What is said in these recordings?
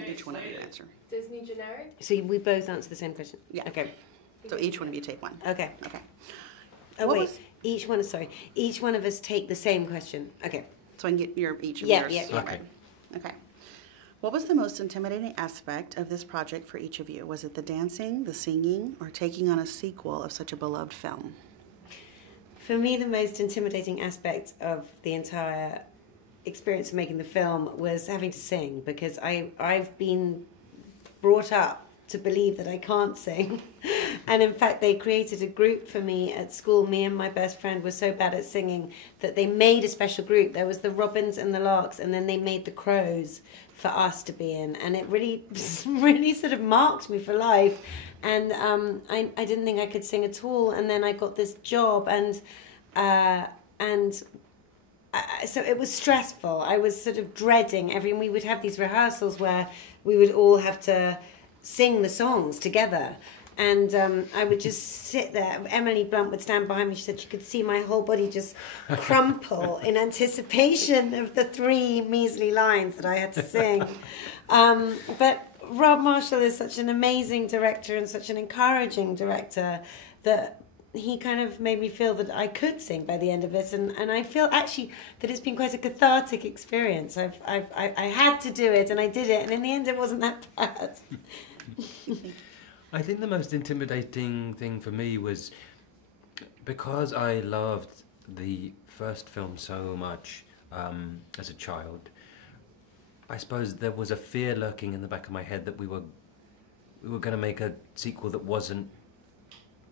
And each one of you answer. Disney generic? So we both answer the same question? Yeah. Okay. So each one of you take one. Okay. Okay. Oh, wait. Each one of us take the same question. Okay. So I can get each of yours. Yeah. Okay. Okay. What was the most intimidating aspect of this project for each of you? Was it the dancing, the singing, or taking on a sequel of such a beloved film? For me, the most intimidating aspect of the entire experience of making the film was having to sing, because I've been brought up to believe that I can't sing. And in fact, they created a group for me at school. Me and my best friend were so bad at singing that they made a special group. There was the Robins and the Larks, and then they made the Crows for us to be in. And it really, really sort of marked me for life. And I didn't think I could sing at all. And then I got this job, so it was stressful. I was sort of dreading we would have these rehearsals where we would all have to sing the songs together. And I would just sit there. Emily Blunt would stand behind me. She said she could see my whole body just crumple in anticipation of the 3 measly lines that I had to sing. But Rob Marshall is such an amazing director and such an encouraging director that he kind of made me feel that I could sing by the end of it, and I feel actually that it's been quite a cathartic experience. I had to do it, and I did it, and in the end it wasn't that bad. I think the most intimidating thing for me was because I loved the first film so much as a child. I suppose there was a fear lurking in the back of my head that we were going to make a sequel that wasn't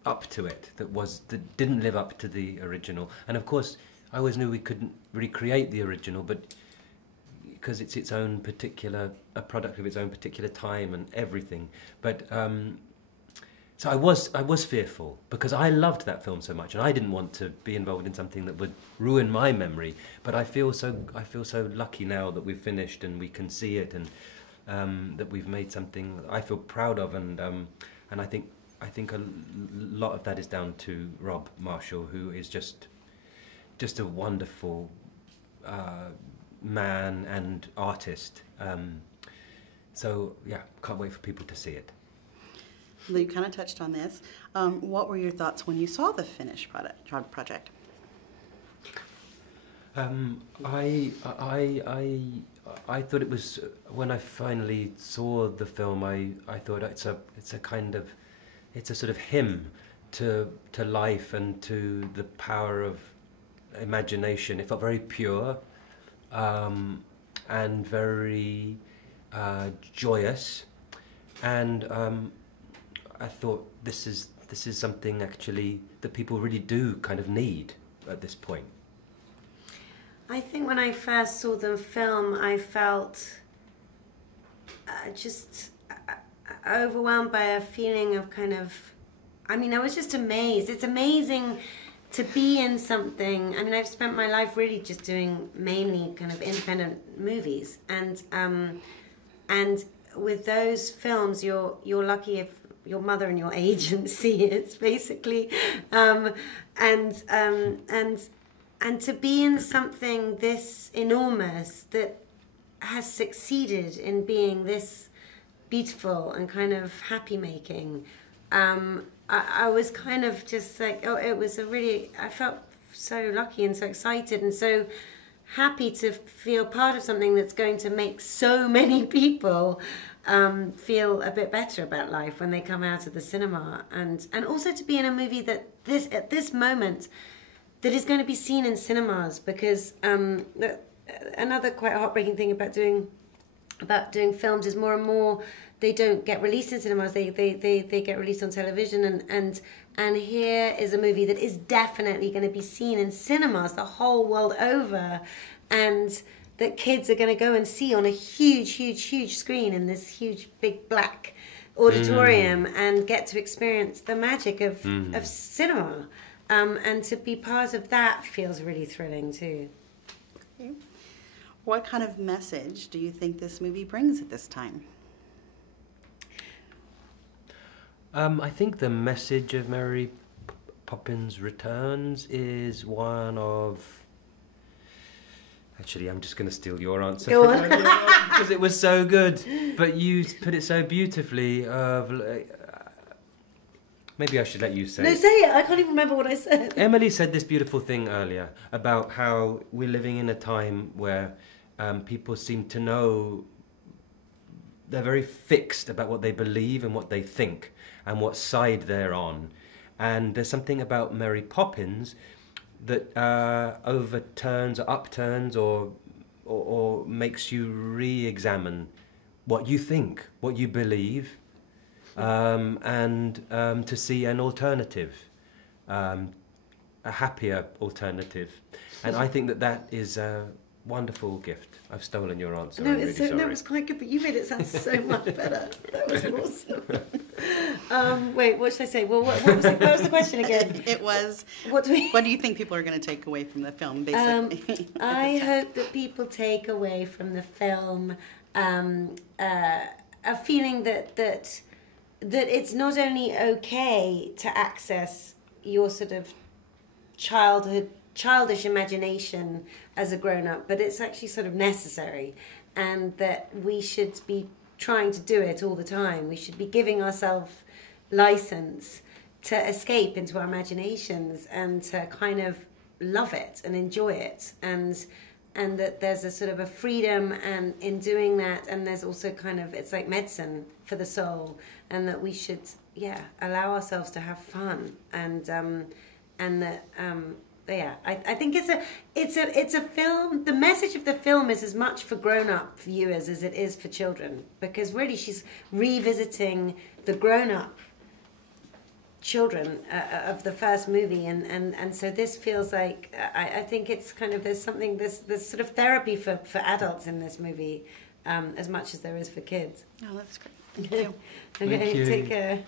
up to it, that didn't live up to the original. And of course, I always knew we couldn't recreate the original, but because it's its own particular, a product of its own particular time and everything. But so I was fearful because I loved that film so much, and I didn't want to be involved in something that would ruin my memory. But I feel so lucky now that we've finished and we can see it, and that we've made something I feel proud of, and I think a lot of that is down to Rob Marshall, who is just a wonderful man and artist. So yeah, can't wait for people to see it. You kind of touched on this. What were your thoughts when you saw the finished project? I thought it was, when I finally saw the film, I thought it's a sort of hymn to life and to the power of imagination. It felt very pure and very joyous, and I thought this is something actually that people really do kind of need at this point. I think when I first saw the film, I felt just overwhelmed by a feeling of I was just amazed. It's amazing to be in something. I've spent my life really just doing mainly kind of independent movies, and with those films, you're lucky if your mother and your agent see it, basically, and to be in something this enormous that has succeeded in being this beautiful and kind of happy making. I was kind of just like, I felt so lucky and so excited and so happy to feel part of something that's going to make so many people feel a bit better about life when they come out of the cinema, and also to be in a movie that at this moment that is going to be seen in cinemas, because another quite heartbreaking thing about doing films is more and more they don't get released in cinemas. They get released on television, and here is a movie that is definitely going to be seen in cinemas the whole world over, and that kids are going to go and see on a huge screen in this huge big black auditorium and get to experience the magic of cinema. And to be part of that feels really thrilling too. Okay. What kind of message do you think this movie brings at this time? I think the message of Mary Poppins Returns is one of Actually, I'm just going to steal your answer. Go on. Because it was so good. But you put it so beautifully. Maybe I should let you say No, it. say it. I can't even remember what I said. Emily said this beautiful thing earlier about how we're living in a time where people seem to know, they're very fixed about what they believe and what they think and what side they're on. And there's something about Mary Poppins that overturns or upturns or makes you re-examine what you think, what you believe, and to see an alternative, a happier alternative. And I think that is a wonderful gift. I've stolen your answer. No, I'm really sorry. no, it was quite good, but you made it sound so much better. That was awesome. Wait, what should I say? Well, what was the question again? It was, what do you think people are going to take away from the film, basically? I hope that people take away from the film a feeling that it's not only okay to access your sort of childish imagination as a grown-up, but it's actually sort of necessary, and that we should be trying to do it all the time. We should be giving ourselves license to escape into our imaginations and to kind of love it and enjoy it, and that there's a sort of a freedom and in doing that, and there's also kind of, it's like medicine for the soul, and that we should allow ourselves to have fun, and that I think it's a film. The message of the film is as much for grown-up viewers as it is for children, because really she's revisiting the grown-up children of the first movie, and so this feels like I think it's kind of there's sort of therapy for adults in this movie, as much as there is for kids. Oh, that's great. Thank you. Okay, Thank you. take care.